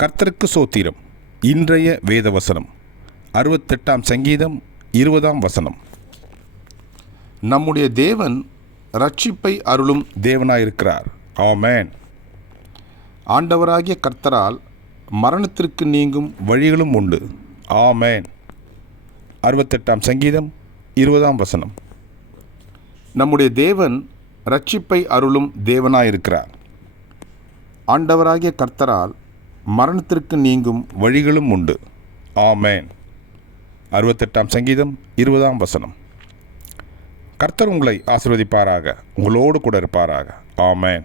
கர்த்தருக்கு சோத்திரம். இன்றைய வேத வசனம் அறுபத்தெட்டாம் சங்கீதம் இருபதாம் வசனம். நம்முடைய தேவன் ரட்சிப்பை அருளும் தேவனாயிருக்கிறார். ஆமேன். ஆண்டவராகிய கர்த்தரால் மரணத்திற்கு நீங்கும் வழிகளும் உண்டு. ஆமேன். அறுபத்தெட்டாம் சங்கீதம் இருபதாம் வசனம். நம்முடைய தேவன் ரட்சிப்பை அருளும் தேவனாயிருக்கிறார். ஆண்டவராகிய கர்த்தரால் மரணத்திற்கு நீங்கும் வழிகளும் உண்டு. ஆமேன். அறுபத்தெட்டாம் சங்கீதம் இருபதாம் வசனம். கர்த்தர் உங்களை ஆசிர்வதிப்பாராக உங்களோடு கூட இருப்பாராக. ஆமேன்.